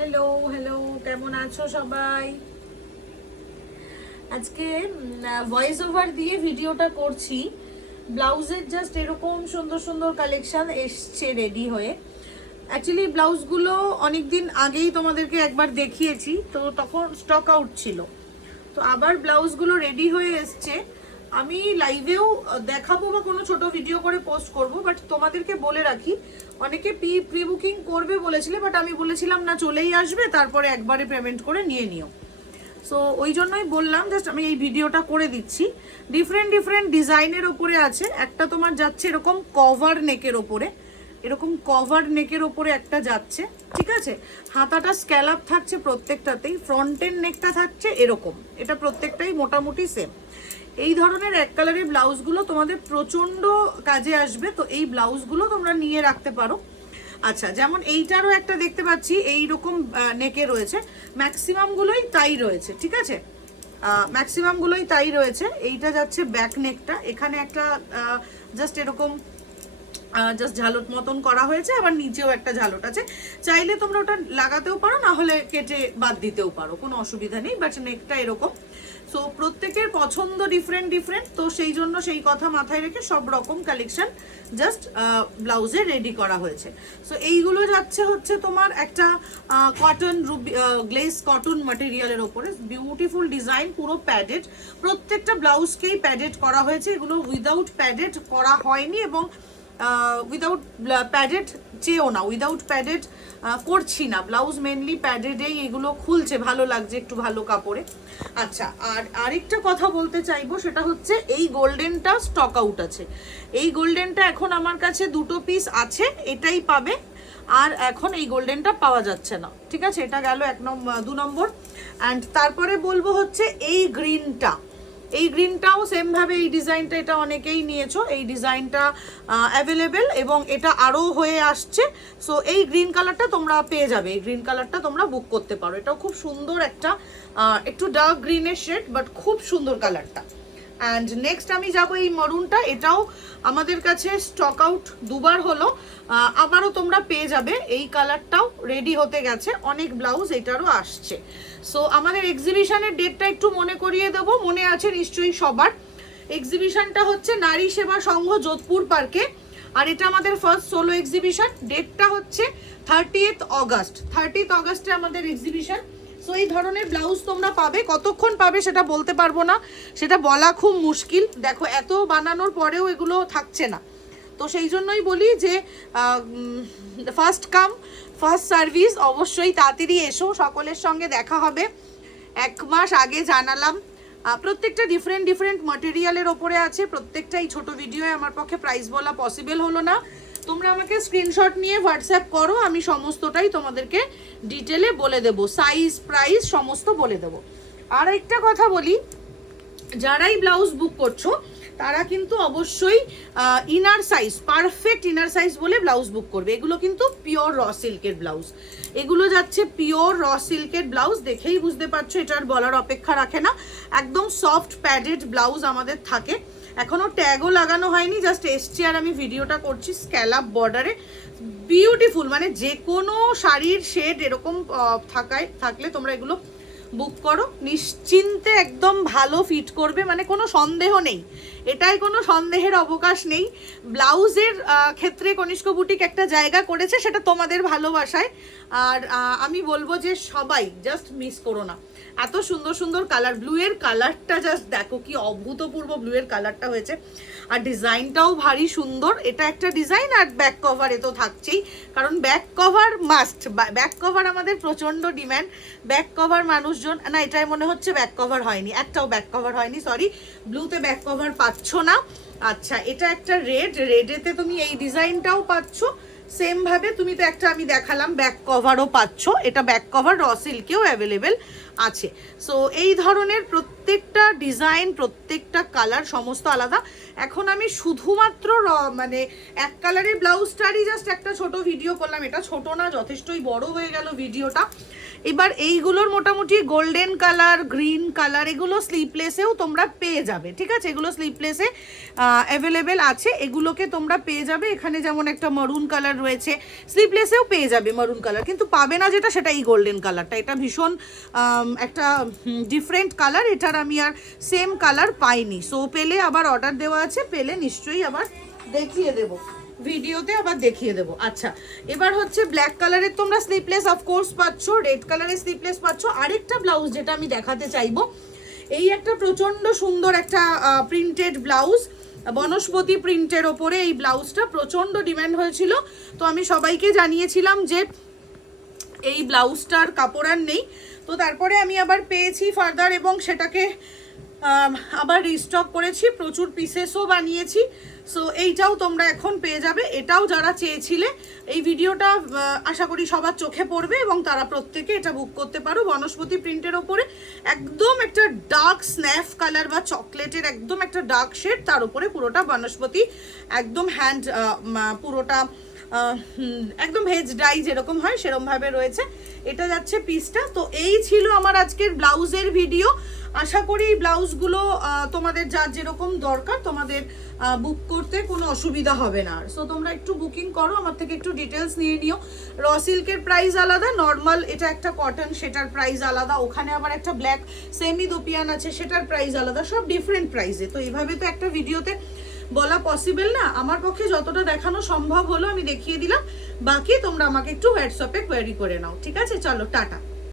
Hello hello, কেমন আছো সবাই? আজকে ভয়েস ওভার দিয়ে ভিডিওটা করছি। ব্লাউজের জাস্ট এরকম সুন্দর সুন্দর কালেকশন এসছে রেডি হয়ে। অ্যাকচুয়ালি ব্লাউজগুলো অনেক দিন আগেই তোমাদেরকে একবার দেখিয়েছি, তো তখন স্টক আউট ছিল। তো আবার ব্লাউজগুলো রেডি হয়ে এসছে। আমি লাইভেও দেখাবো বা কোনো ছোট ভিডিও করে পোস্ট করব, বাট তোমাদেরকে বলে রাখি, অনেকে প্রি বুকিং করবে বলেছিলে, বাট আমি বলেছিলাম না, চলেই আসবে, তারপরে একবারে পেমেন্ট করে নিয়ে নিও। সো ওই জন্যই বললাম, জাস্ট আমি এই ভিডিওটা করে দিচ্ছি। ডিফারেন্ট ডিফারেন্ট ডিজাইনের ওপরে আছে। একটা তোমার যাচ্ছে এরকম কভার নেকের ওপরে, এরকম কভার নেকের ওপরে একটা যাচ্ছে, ঠিক আছে। হাতাটা স্ক্যালাপ থাকছে প্রত্যেকটাতেই, ফ্রন্টের নেকটা থাকছে এরকম, এটা প্রত্যেকটাই মোটামুটি সেম। এই ধরনের এক কালারের ব্লাউজগুলো তোমাদের প্রচণ্ড কাজে আসবে, তো এই ব্লাউজগুলো তোমরা নিয়ে রাখতে পারো। আচ্ছা, যেমন এইটারও একটা দেখতে পাচ্ছি এইরকম নেকে রয়েছে, ম্যাক্সিমামগুলোই তাই রয়েছে, ঠিক আছে, ম্যাক্সিমামগুলোই তাই রয়েছে। এইটা যাচ্ছে ব্যাক নেকটা, এখানে একটা জাস্ট এরকম জাস্ট ঝালট মতন করা হয়েছে, আবার নিচেও একটা ঝালট আছে। চাইলে তোমরা ওটা লাগাতেও পারো, না হলে কেটে বাদ দিতেও পারো, কোনো অসুবিধা নেই। বাট নেকটা এরকম। সো প্রত্যেকের পছন্দ ডিফারেন্ট ডিফারেন্ট, তো সেই জন্য সেই কথা মাথায় রেখে সব রকম কালেকশন জাস্ট ব্লাউজে রেডি করা হয়েছে। সো এইগুলো যাচ্ছে হচ্ছে তোমার একটা কটন গ্লেস কটন ম্যাটেরিয়ালের ওপরে, বিউটিফুল ডিজাইন, পুরো প্যাডেড। প্রত্যেকটা ব্লাউজকেই প্যাডেড করা হয়েছে, এগুলো উইদাউট প্যাডেড করা হয়নি, এবং উইদাউট প্যাডেড চেয়েও না, উইদাউট প্যাডেড করছি না। ব্লাউজ মেনলি প্যাডেডেই এগুলো খুলছে, ভালো লাগছে একটু ভালো কাপড়ে। আচ্ছা, আর আরেকটা কথা বলতে চাইবো, সেটা হচ্ছে এই গোল্ডেনটা স্টক আউট আছে। এই গোল্ডেনটা এখন আমার কাছে দুটো পিস আছে, এটাই পাবে। আর এখন এই গোল্ডেনটা পাওয়া যাচ্ছে না, ঠিক আছে। এটা গেল 2 নম্বর। অ্যান্ড তারপরে বলবো হচ্ছে এই গ্রিনটা, এই গ্রিনটাও সেমভাবে এই ডিজাইনটা, এটা অনেকেই নিয়েছো, এই ডিজাইনটা অ্যাভেলেবেল এবং এটা আরও হয়ে আসছে। সো এই গ্রিন কালারটা তোমরা পেয়ে যাবে, এই গ্রিন কালারটা তোমরা বুক করতে পারো। এটাও খুব সুন্দর একটা একটু ডার্ক গ্রিনের শেড, বাট খুব সুন্দর কালারটা। অ্যান্ড নেক্সট আমি যাব এই মরুনটা, এটাও আমাদের কাছে স্টক আউট দুবার হলো, আবারও তোমরা পেয়ে যাবে। এই কালারটাও রেডি হতে গেছে, অনেক ব্লাউজ এটারও আসছে। সো আমাদের এক্সিবিশনের ডেটটা একটু মনে করিয়ে দেবো, মনে আছে নিশ্চয়ই সবার। এক্সিবিশনটা হচ্ছে নারী সেবা সংঘ যোধপুর পার্কে, আর এটা আমাদের ফার্স্ট সোলো এক্সিবিশন। ডেটটা হচ্ছে 30th অগস্ট, 30th অগস্টে আমাদের এক্সিবিশন। সো এই ধরনের ব্লাউজ তোমরা পাবে, কতক্ষণ পাবে সেটা বলতে পারবো না, সেটা বলা খুব মুশকিল। দেখো এত বানানোর পরেও এগুলো থাকছে না, তো সেই জন্যই বলি যে ফার্স্ট কাম ফার্স্ট সার্ভিস, অবশ্যই তাড়াতাড়ি এসো, সকলের সঙ্গে দেখা হবে। 1 মাস আগে জানালাম। প্রত্যেকটা ডিফারেন্ট ডিফারেন্ট ম্যাটেরিয়ালের ওপরে আছে, প্রত্যেকটা এই ছোটো ভিডিওয়ে আমার পক্ষে প্রাইস বলা পসিবল হলো না। তোমরা আমাকে স্ক্রিনশট নিয়ে হোয়াটসঅ্যাপ করো, আমি সমস্তটাই তোমাদেরকে ডিটেলে বলে দেবো, সাইজ প্রাইস সমস্ত বলে দেবো। আর একটা কথা বলি, যারাই ব্লাউজ বুক করছো তারা কিন্তু অবশ্যই inner size, perfect inner size বলে ব্লাউজ বুক করবে। এগুলো কিন্তু পিওর র সিল্কের ব্লাউজ, এগুলো যাচ্ছে পিওর র সিল্কের ব্লাউজ, দেখেই বুঝতে পারছো, এটা আর বলার অপেক্ষা রাখে না। একদম সফট প্যাডেড ব্লাউজ আমাদের থাকে, এখনো ট্যাগও লাগানো হয়নি, জাস্ট এসছি আর আমি ভিডিওটা করছি। স্ক্যালাপ বর্ডারে বিউটিফুল, মানে যে কোনো শাড়ির শেড এরকম থাকলে তোমরা এগুলো বুক করো, নিশ্চিন্তে একদম ভালো ফিট করবে, মানে কোনো সন্দেহ নেই, এটাই কোনো সন্দেহের অবকাশ নেই। ব্লাউজের ক্ষেত্রে কনিষ্ক বুটিক একটা জায়গা করেছে, সেটা তোমাদের ভালোবাসায়। আর আমি বলবো যে সবাই জাস্ট মিস করো না, এত সুন্দর সুন্দর কালার। ব্লুয়ের কালারটা জাস্ট দেখো কি অভূতপূর্ব ব্লুয়ের কালারটা হয়েছে, আর ডিজাইনটাও ভারী সুন্দর। এটা একটা ডিজাইন, আর ব্যাক কভারে তো থাকছেই, কারণ back cover must, back cover আমাদের প্রচণ্ড ডিম্যান্ড। ব্যাক কভার মানুষজন, না এটাই মনে হচ্ছে ব্যাক কভার হয়নি, একটাও ব্যাক কভার হয়নি, সরি, ব্লুতে ব্যাক কভার পাচ্ছ না। আচ্ছা, এটা একটা রেডেতে তুমি এই ডিজাইনটাও পাচ্ছ, সেম ভাবে তুমি তো একটা আমি দেখালাম ব্যাক কভারও পাচ্ছ, এটা ব্যাক কভার র সিল্কেও অ্যাভেলেবেল আছে। সো এই ধরনের প্রত্যেকটা ডিজাইন, প্রত্যেকটা কালার সমস্ত আলাদা। এখন আমি শুধুমাত্র মানে এক কালারের ব্লাউজটারই জাস্ট একটা ছোট ভিডিও করলাম। এটা ছোট না, যথেষ্টই বড় হয়ে গেল ভিডিওটা। এবার এইগুলোর মোটামুটি গোল্ডেন কালার, গ্রিন কালার, এগুলো স্লিপলেসেও তোমরা পেয়ে যাবে, ঠিক আছে? এগুলো স্লিপলেসে অ্যাভেলেবেল আছে, এগুলোকে তোমরা পেয়ে যাবে। এখানে যেমন একটা মারুন কালার রয়েছে, স্লিপলেসেও পেয়ে যাবে মারুন কালার, কিন্তু পাবে না যেটা সেটা এই গোল্ডেন কালারটা। এটা ভীষণ একটা ডিফারেন্ট কালার, এটার আমি আর সেম কালার পাইনি। সো পেলে আবার অর্ডার দেওয়া আছে, পেলে নিশ্চয়ই আবার দেখিয়ে দেবো, ভিডিওতে আবার দেখিয়ে দেবো। আচ্ছা, এবার হচ্ছে ব্ল্যাক কালারের তোমরা স্লিপলেস অফকোর্স পাচ্ছ, রেড কালারের স্লিপলেস পাচ্ছ। আরেকটা ব্লাউজ যেটা আমি দেখাতে চাইবো, এই একটা প্রচণ্ড সুন্দর একটা প্রিন্টেড ব্লাউজ, বনস্পতি প্রিন্টের ওপরে এই ব্লাউজটা প্রচণ্ড ডিমান্ড হয়েছিল। তো আমি সবাইকে জানিয়েছিলাম যে এই ব্লাউজটার কাপড় আর নেই, তো তারপরে আমি আবার পেয়েছি ফার্দার এবং সেটাকে আবার রিস্টক করেছি, প্রচুর পিসেসও বানিয়েছি। সো এইটাও তোমরা এখন পেয়ে যাবে। এটাও যারা চেয়েছিলে, এই ভিডিওটা আশা করি সবার চোখে পড়বে এবং তারা প্রত্যেকে এটা বুক করতে পারো। বনস্পতি প্রিন্টের ওপরে একদম একটা ডার্ক স্ন্যাফ কালার বা চকলেটের একদম একটা ডার্ক শেড, তার উপরে পুরোটা বনস্পতি একদম হ্যান্ড, পুরোটা একদম ভেজ ডাই যেরকম হয় সেরকমভাবে রয়েছে। এটা যাচ্ছে পিসটা। তো এই ছিল আমার আজকের ব্লাউজের ভিডিও। আশা করি এই ব্লাউজগুলো তোমাদের যার যেরকম দরকার তোমাদের বুক করতে কোনো অসুবিধা হবে না। সো তোমরা একটু বুকিং করো, আমার থেকে একটু ডিটেলস নিয়ে নিও। র সিল্কের প্রাইস আলাদা, নর্মাল এটা একটা কটন সেটার প্রাইস আলাদা, ওখানে আবার একটা ব্ল্যাক সেমি দোপিয়ান আছে সেটার প্রাইস আলাদা, সব ডিফারেন্ট প্রাইসে। তো এইভাবে তো একটা ভিডিওতে বলা পসিবল না, আমার পক্ষে যতটা দেখানো সম্ভব হলো আমি দেখিয়ে দিলাম। বাকি তোমরা আমাকে একটু হোয়াটসঅ্যাপে কোয়ারি করে নাও, ঠিক আছে? চলো টাটা।